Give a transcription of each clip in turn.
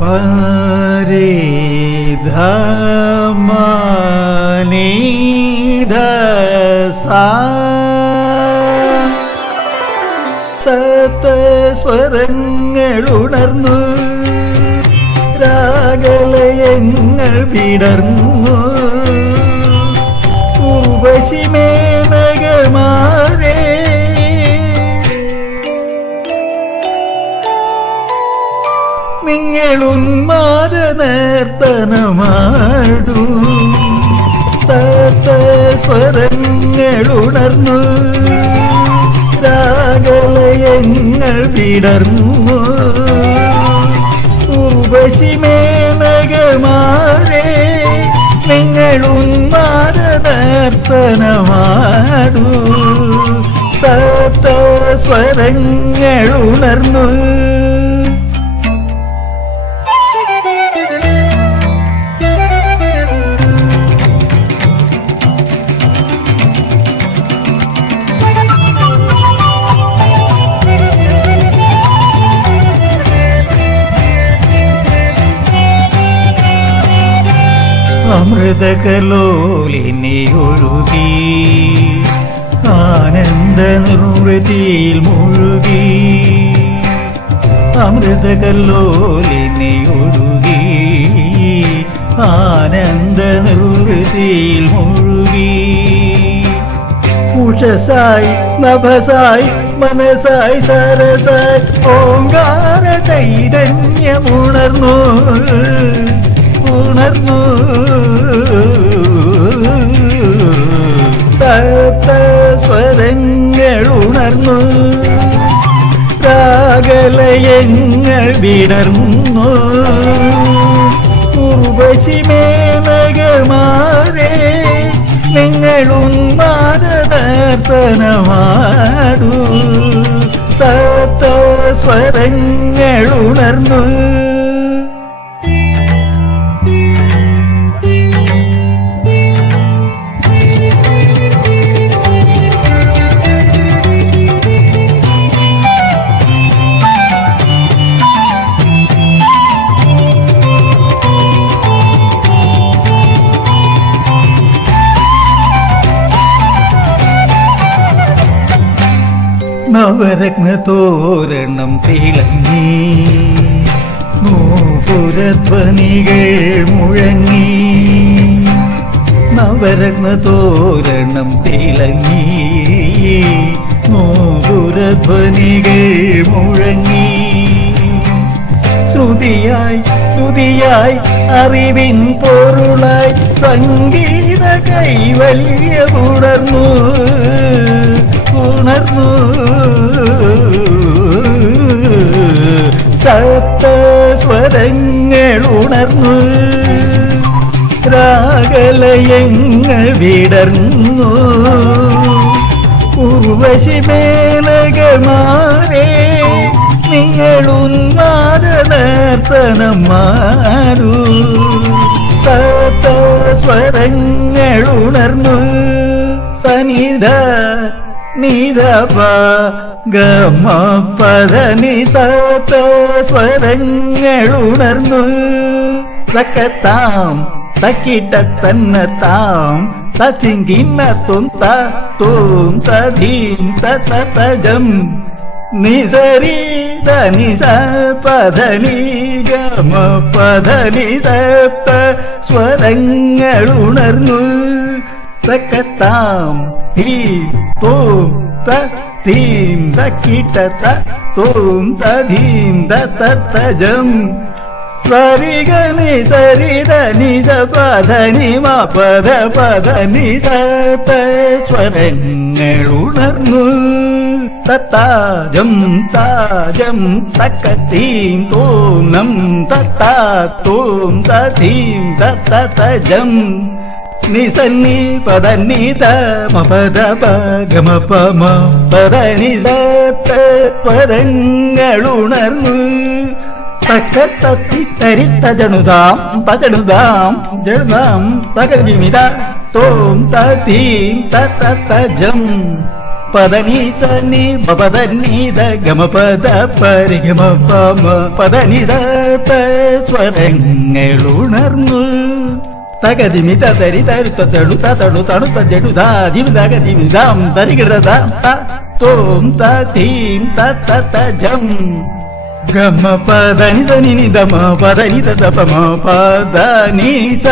പരേ ധമനീധ സ്വരങ്ങളുണർന്നു രാഗലയങ്ങൾ വിടർന്നു ഉർവശിമേനകമാരേ നിങ്ങളുന്മാദ നർത്തനമാടൂ സ്വരങ്ങളുണർന്നു രാഗലയങ്ങൾ വിടർന്നു ഉർവശിമേനകമാരേ നിങ്ങളുന്മാദ നർത്തനമാടൂ സ്വരങ്ങളുണർന്നു അമൃതകലോലിനി ഒഴുകി ആനന്ദ നിർവൃതിയിൽ മുഴുകി അമൃതകലോലിനി ഒഴുകി ആനന്ദ നിർവൃതിയിൽ മുഴുകി ഉഷസായി നഭസായി മനസായി സരസായി ഓങ്കാര ചൈതന്യമുണർന്നു ഉണർന്നു സ്വരങ്ങളുണർന്നു രാഗലയങ്ങൾ വിടർന്നു ഉർവശിമേനകമാരേ നിങ്ങളുന്മാദ നർത്തനമാടൂ സ്വരങ്ങളുണർന്നു നവരത്നതോരണം തിളങ്ങി നൂപുരധ്വനികൾ മുഴങ്ങി നവരത്നതോരണം തിളങ്ങി നൂപുരധ്വനികൾ മുഴങ്ങി ശ്രുതിയായി ശ്രുതിയായി അറിവിൻ പൊരുളായി സംഗീത കൈവല്യമുണർന്നു ഉണർന്നു സ്വരങ്ങളുണർന്നു രാഗലയങ്ങൾ വിടർന്നു ഉർവശിമേനകമാരേ നിങ്ങളുന്മാദ നർത്തനമാടൂ സ്വരങ്ങളുണർന്നു സനിധ നിധപ ഗമ പദനി സ്വരങ്ങളുണർന്നു തക്കത്താം തക്കിട്ട തന്നത്താം തച്ചിങ്കിന്ന തൊന്ത തോം തധീം തതജം നിസരി നിസ പദനി ഗമ പദനി സപ്ത സ്വരങ്ങളുണർന്നു തക്കത്താം ഹീ തോം തീം തക്കിട്ട തോം തധീം തതജം സ്വരിഗനി സരിത നിജ പദനി മ പദ പദനി സപ്ത സ്വരങ്ങളുണർന്നു തത്താജം താജം തക്കത്തീം തോം നം തത്താ തോം തധീം തതജം നിസന്നി പദനിത മപദ ഗമ പമ പദനി സ്വരങ്ങളുണർന്നു തക്കത്തത്തി തരിത്ത ജണുതാം തജണുതാം ജണുതാം തകർജിമിത തോം തീം തതജം പദനീസ നീ പദനീത ഗമ പദ പരി ഗമ പമ പദനിസ സ്വരങ്ങളുണർന്നു തകതിമിത തരി തരുത്തടു തടു തണുത്ത ജടുതാ ജിമിതക ജിമിതാം തരികിടത തോം തീം തത്ത ജം ഗമ പദനി സനി നിദമ പദനി തപമ പദനീസ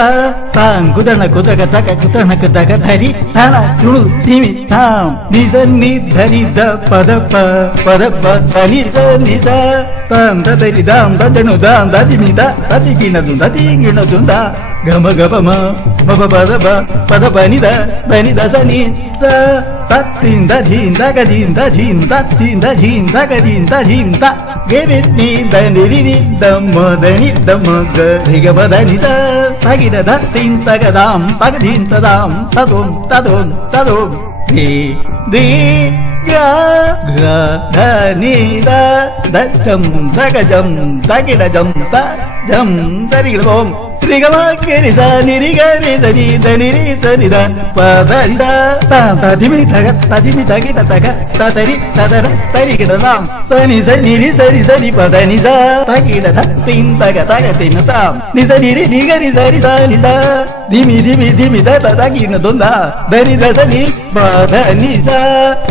താങ്കുതണ കുതക തക കുതണ കുതക ധരി തണ തുളു തിമി താം നിസ നിധരി ത പദ പദ പദനി നിസ താം തരി ദാം തജണു ദാം തജിമിത തതികിണതു തതികിണതുണ്ട ഗമ ഗപമ പപ പദ പദ ബനിദ ബനിദ സനി സ തത്തിന്ദ ധീന്ദ ഗദീന്ദ ധീന്ദ തിന്ദ ധീന്ദ ഗദീന്ദ ധീന്ദ ഗരിനി ദനിരി ദമദനി ദമഗ രിഗബദനി ത തകിട ദത്തിൻ തഗദാം തഗദീൻ തദാം തദും തദും തദും ദി ദി ഗ ഗ ധനി ദ ദജം തഗജം തകിട ജം ത ജം തരിഗോം രിഗമഗരി സ നിരിഗരി ദനി ദനിരി ദനിദ പദനിദ തദിമി തഗ തദിമി തകിട തഗ തദരി തദര തരികിടതാം സനി സനിരി സരി സരി പദനിസ തകിട തത്തിൻ തഗ തഗതിന താം നിസനിരി നിഗരി സരി സനിസ ദിമി ദിമി ദിമി ദ തദകിന ദുന്ദ ദരി ദസനി പദനിസ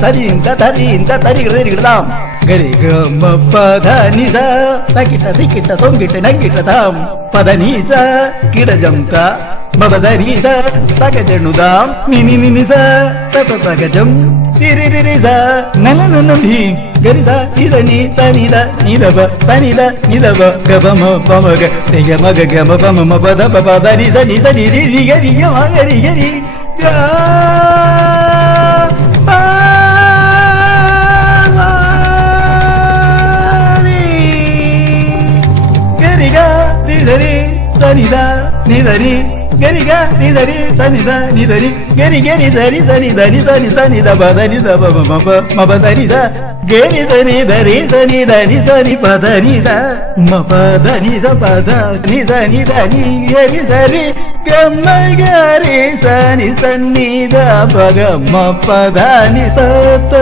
തരിൻ തരിൻ തരികിടതാം ഗരി ഗമ പദനിസ തകിട തികിട സൊങ്കിട നങ്കിട താം പദനിസ കിടജംത ബബദനിസ തകജനുദാം നിനി നിനിസ തത തകജം തിരിരിരിസ നനനനധി ഗരിസ നിദനി സനിദ നിദബ സനിദ നിദബ ഗബമ പമഗ തെയമഗ ഗമ പമ പദ പദനിസ നിസ നിരി ഗരി ഗമ ഗരി ഗരി ഗ నిదరి సనిద నిదరి గరిగ నిదరి సనిద నిదరి గరి గరి దరి సని దని సని సని ద బదని ద బమ మబదని ద గరి దని దరి సని దని సని పదని ద మపదని ద పద ని దని దని గరి దరి గమ గరి సని సని ద బగ మపదని సత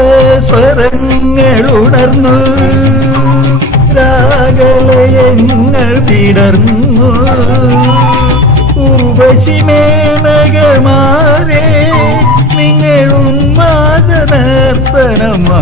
സ്വരങ്ങളുണർന്നു രാഗലയങ്ങൾ പിടർന്നു ഉർവശിമേനകമാരെ നിങ്ങൾ ഉന്മാദ നർത്തനമാ